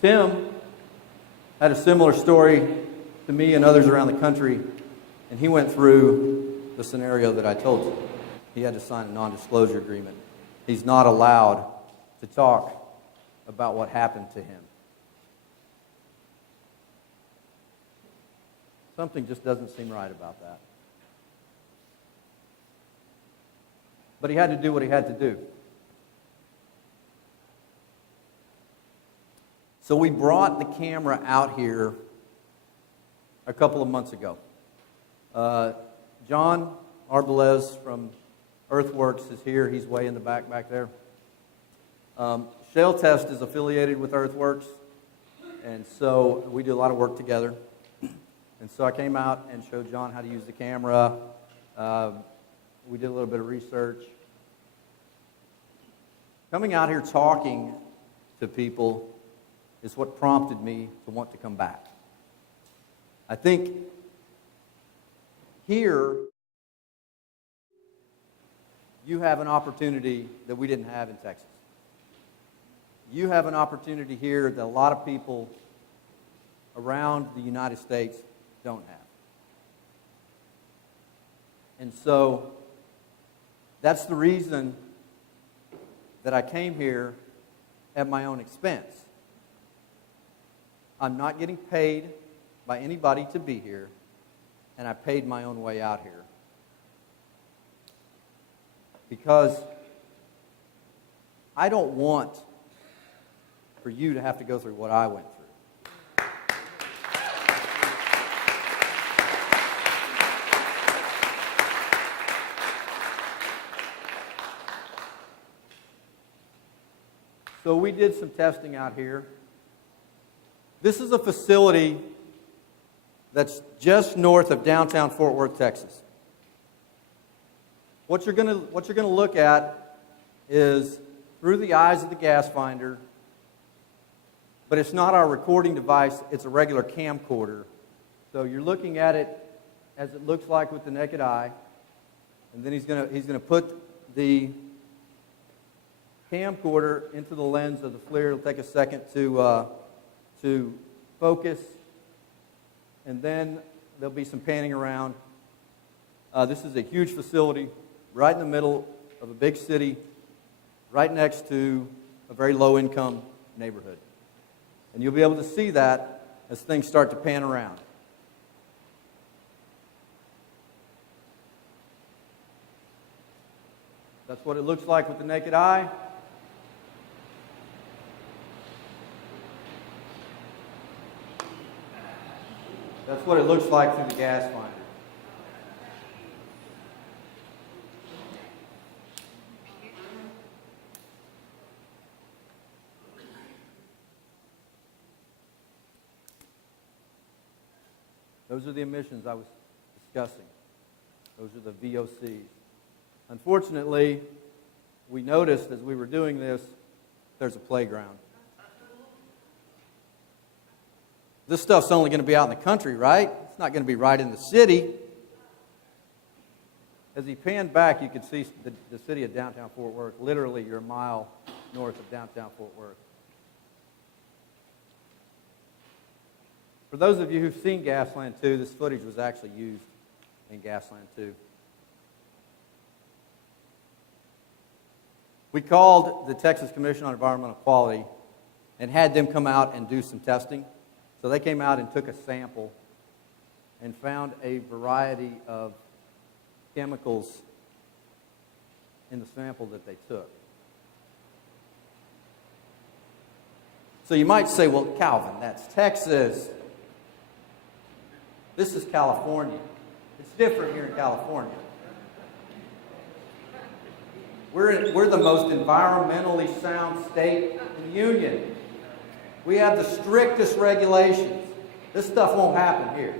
Tim had a similar story to me and others around the country, and he went through the scenario that I told you. He had to sign a non-disclosure agreement. He's not allowed to talk about what happened to him. Something just doesn't seem right about that. But he had to do what he had to do. So we brought the camera out here a couple of months ago. John Arbalez from Earthworks is here. He's way in the back there. Shale Test is affiliated with Earthworks, and so we do a lot of work together. And so I came out and showed John how to use the camera. We did a little bit of research. Coming out here talking to people is what prompted me to want to come back. I think here you have an opportunity that we didn't have in Texas. You have an opportunity here that a lot of people around the United States don't have. And so that's the reason that I came here at my own expense. I'm not getting paid by anybody to be here, and I paid my own way out here. Because I don't want for you to have to go through what I went through. So we did some testing out here. This is a facility that's just north of downtown Fort Worth, Texas. What you're going to look at is through the eyes of the gas finder, but it's not our recording device, it's a regular camcorder. So you're looking at it as it looks like with the naked eye, and then he's going to put the camcorder into the lens of the FLIR. It'll take a second to focus, and then there'll be some panning around. This is a huge facility right in the middle of a big city, right next to a very low-income neighborhood. And you'll be able to see that as things start to pan around. That's what it looks like with the naked eye. That's what it looks like through the gas finder. Those are the emissions I was discussing. Those are the VOCs. Unfortunately, we noticed as we were doing this, there's a playground. This stuff's only going to be out in the country, right? It's not going to be right in the city. As he panned back, you could see the city of downtown Fort Worth. Literally, you're a mile north of downtown Fort Worth. For those of you who've seen Gasland 2, this footage was actually used in Gasland 2. We called the Texas Commission on Environmental Quality and had them come out and do some testing. So they came out and took a sample and found a variety of chemicals in the sample that they took. So you might say, well, Calvin, that's Texas. This is California. It's different here in California. We're the most environmentally sound state in the union. We have the strictest regulations. This stuff won't happen here.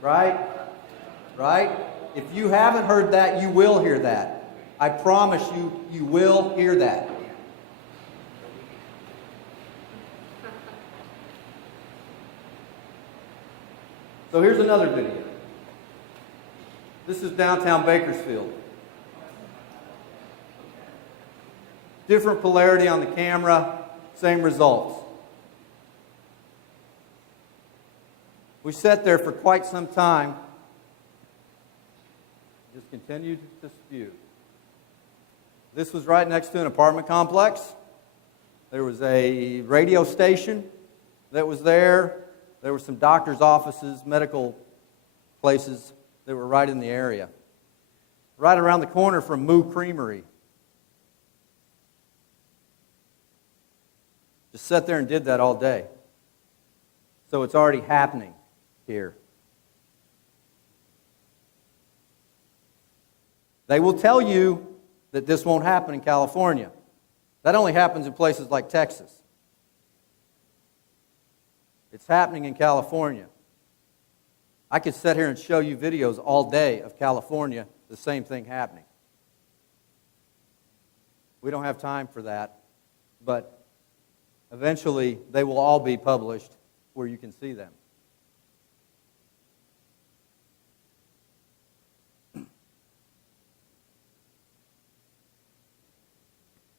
Right? Right? If you haven't heard that, you will hear that. I promise you, you will hear that. So here's another video. This is downtown Bakersfield. Different polarity on the camera, same results. We sat there for quite some time, just continued to spew. This was right next to an apartment complex. There was a radio station that was there. There were some doctors' offices, medical places that were right in the area. Right around the corner from Moo Creamery. Just sat there and did that all day. So it's already happening here. They will tell you that this won't happen in California. That only happens in places like Texas. It's happening in California. I could sit here and show you videos all day of California, the same thing happening. We don't have time for that, but eventually they will all be published where you can see them.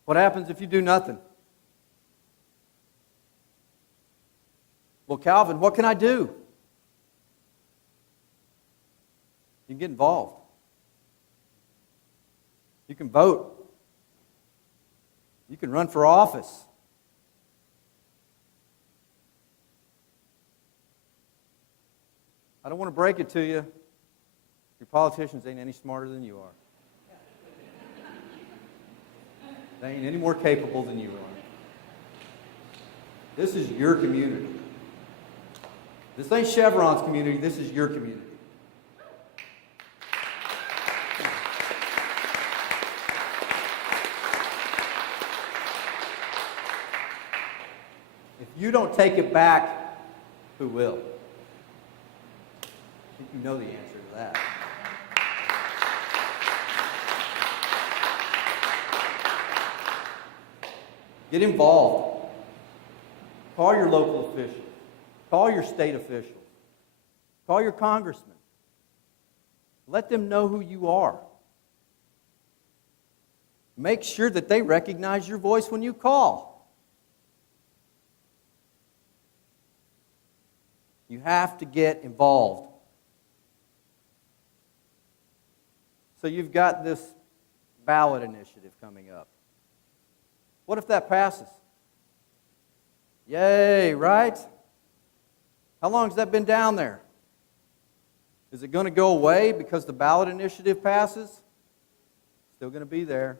What happens if you do nothing? Well, Calvin, what can I do? You can get involved. You can vote. You can run for office. I don't want to break it to you. Your politicians ain't any smarter than you are. They ain't any more capable than you are. This is your community. This ain't Chevron's community. This is your community. If you don't take it back, who will? I think you know the answer to that. Get involved. Call your local officials. Call your state officials. Call your congressman. Let them know who you are. Make sure that they recognize your voice when you call. You have to get involved. So you've got this ballot initiative coming up. What if that passes? Yay, right? How long has that been down there? Is it going to go away because the ballot initiative passes? Still going to be there.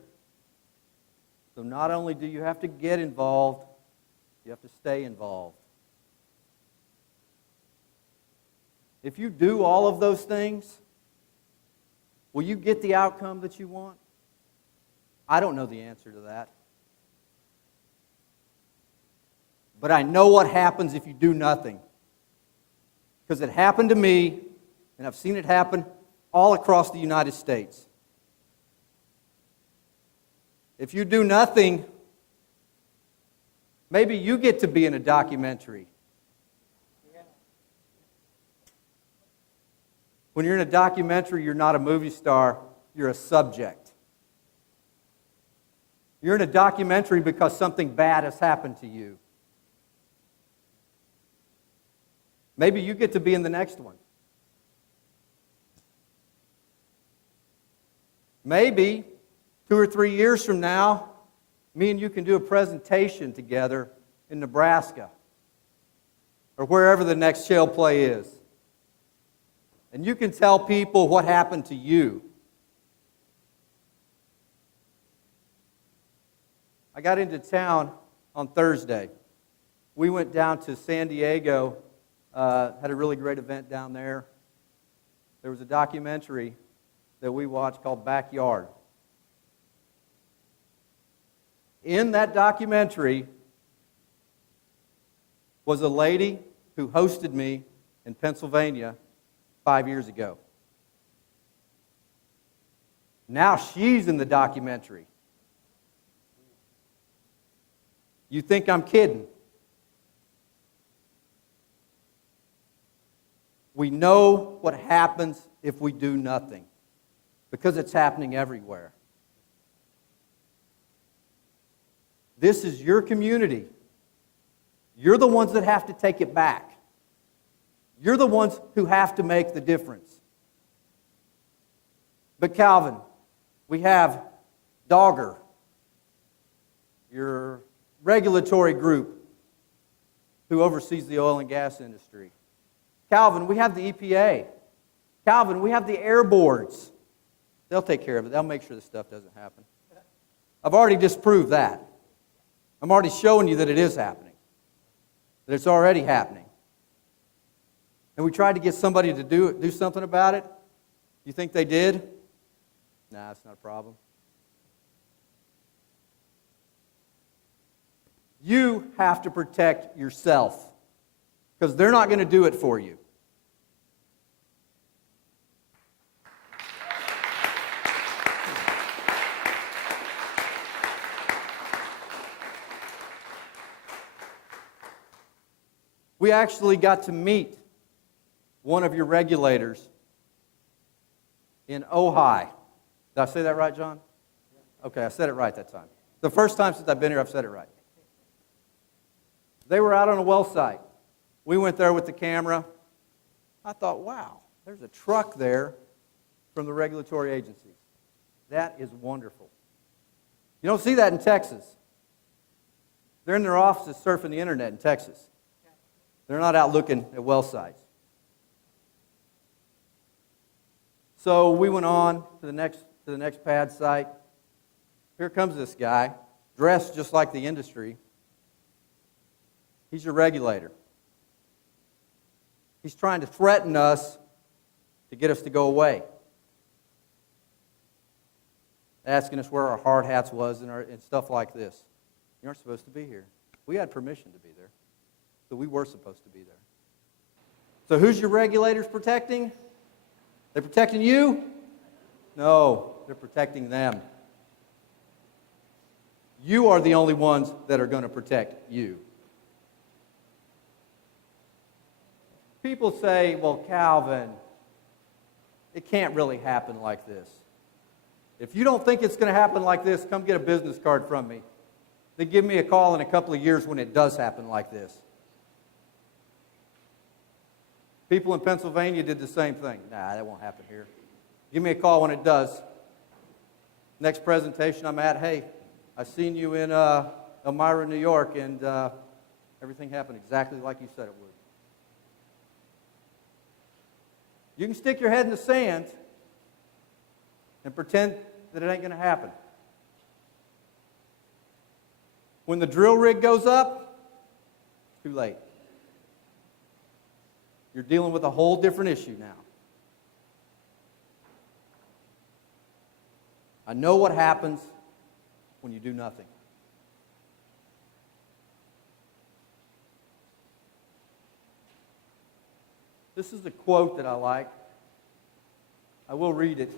So not only do you have to get involved, you have to stay involved. If you do all of those things, will you get the outcome that you want? I don't know the answer to that. But I know what happens if you do nothing. Because it happened to me, and I've seen it happen all across the United States. If you do nothing, maybe you get to be in a documentary. When you're in a documentary, you're not a movie star, you're a subject. You're in a documentary because something bad has happened to you. Maybe you get to be in the next one. Maybe 2 or 3 years from now, me and you can do a presentation together in Nebraska or wherever the next shale play is. And you can tell people what happened to you. I got into town on Thursday. We went down to San Diego. Had a really great event down there. There was a documentary that we watched called Backyard. In that documentary was a lady who hosted me in Pennsylvania 5 years ago. Now she's in the documentary. You think I'm kidding? We know what happens if we do nothing, because it's happening everywhere. This is your community. You're the ones that have to take it back. You're the ones who have to make the difference. But Calvin, we have Dogger, your regulatory group who oversees the oil and gas industry. Calvin, we have the EPA. Calvin, we have the air boards. They'll take care of it. They'll make sure this stuff doesn't happen. I've already disproved that. I'm already showing you that it is happening, that it's already happening. And we tried to get somebody to do something about it. You think they did? Nah, it's not a problem. You have to protect yourself because they're not going to do it for you. We actually got to meet one of your regulators in Ojai. Did I say that right, John? Okay, I said it right that time. The first time since I've been here, I've said it right. They were out on a well site. We went there with the camera. I thought, wow, there's a truck there from the regulatory agencies. That is wonderful. You don't see that in Texas. They're in their offices surfing the internet in Texas. They're not out looking at well sites. So we went on to the next pad site. Here comes this guy, dressed just like the industry. He's your regulator. He's trying to threaten us to get us to go away. Asking us where our hard hats was and stuff like this. You aren't supposed to be here. We had permission to be there. So we were supposed to be there. So who's your regulators protecting? They're protecting you? No, they're protecting them. You are the only ones that are going to protect you. People say, well, Calvin, it can't really happen like this. If you don't think it's going to happen like this, come get a business card from me. Then give me a call in a couple of years when it does happen like this. People in Pennsylvania did the same thing. Nah, that won't happen here. Give me a call when it does. Next presentation I'm at, hey, I seen you in Elmira, New York, and everything happened exactly like you said it would. You can stick your head in the sand and pretend that it ain't going to happen. When the drill rig goes up, it's too late. You're dealing with a whole different issue now. I know what happens when you do nothing. This is a quote that I like. I will read it.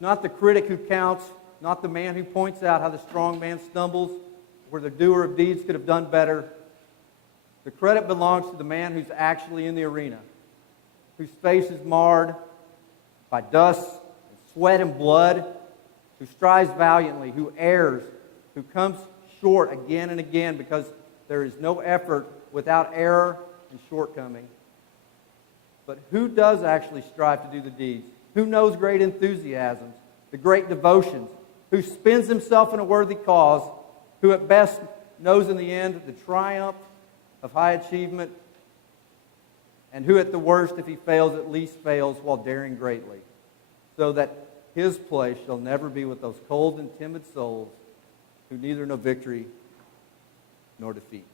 Not the critic who counts, not the man who points out how the strong man stumbles, where the doer of deeds could have done better. The credit belongs to the man who's actually in the arena, whose face is marred by dust, and sweat, and blood, who strives valiantly, who errs, who comes short again and again because there is no effort without error and shortcoming. But who does actually strive to do the deeds? Who knows great enthusiasms, the great devotions, who spends himself in a worthy cause, who at best knows in the end the triumph of high achievement, and who at the worst, if he fails, at least fails while daring greatly, so that his place shall never be with those cold and timid souls who neither know victory nor defeat.